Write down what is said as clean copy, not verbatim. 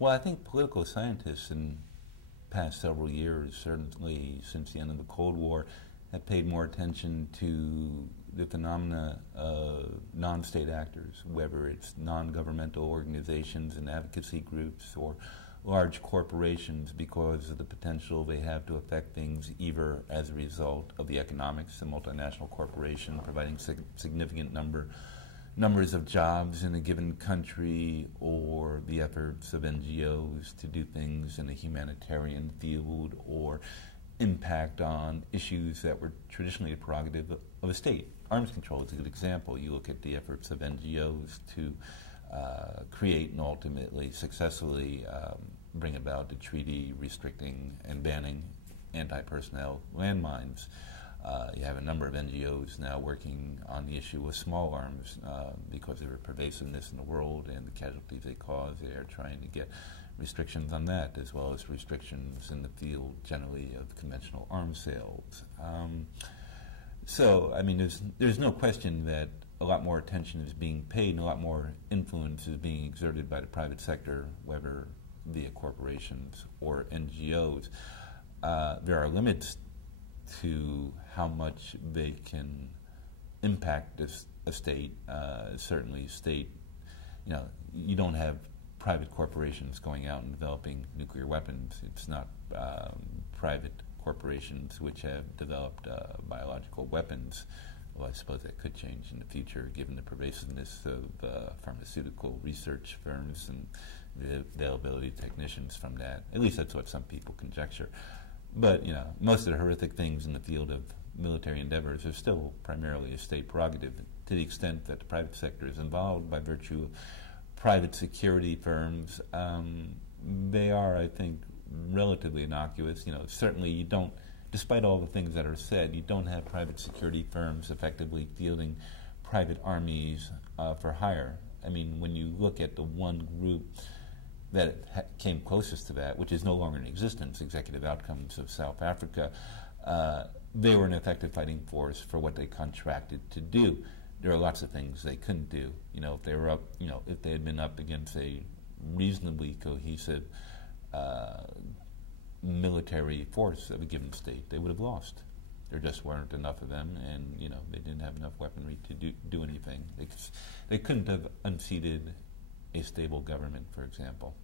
Well, I think political scientists in past several years, certainly since the end of the Cold War, have paid more attention to the phenomena of non-state actors, whether it's non-governmental organizations and advocacy groups or large corporations, because of the potential they have to affect things either as a result of the economics, the multinational corporation providing significant numbers of jobs in a given country, or the efforts of NGOs to do things in the humanitarian field, or impact on issues that were traditionally a prerogative of a state. Arms control is a good example. You look at the efforts of NGOs to create and ultimately successfully bring about the treaty restricting and banning anti-personnel landmines. You have a number of NGOs now working on the issue of small arms because of their pervasiveness in the world and the casualties they cause. They are trying to get restrictions on that, as well as restrictions in the field generally of conventional arms sales. So, I mean, there's no question that a lot more attention is being paid and a lot more influence is being exerted by the private sector, whether via corporations or NGOs. There are limits to how much they can impact a state. Certainly state, you don't have private corporations going out and developing nuclear weapons. It's not private corporations which have developed biological weapons. Well, I suppose that could change in the future given the pervasiveness of pharmaceutical research firms and the availability of technicians from that. At least that's what some people conjecture. But, most of the horrific things in the field of military endeavors are still primarily a state prerogative, to the extent that the private sector is involved by virtue of private security firms. They are, I think, relatively innocuous. Certainly you don't, despite all the things that are said, you don't have private security firms effectively fielding private armies for hire. I mean, when you look at the one group that came closest to that, which is no longer in existence, Executive Outcomes of South Africa, they were an effective fighting force for what they contracted to do. There are lots of things they couldn't do. If they were up, if they had been up against a reasonably cohesive military force of a given state, they would have lost. There just weren't enough of them, and they didn't have enough weaponry to do anything. They couldn't have unseated a stable government, for example.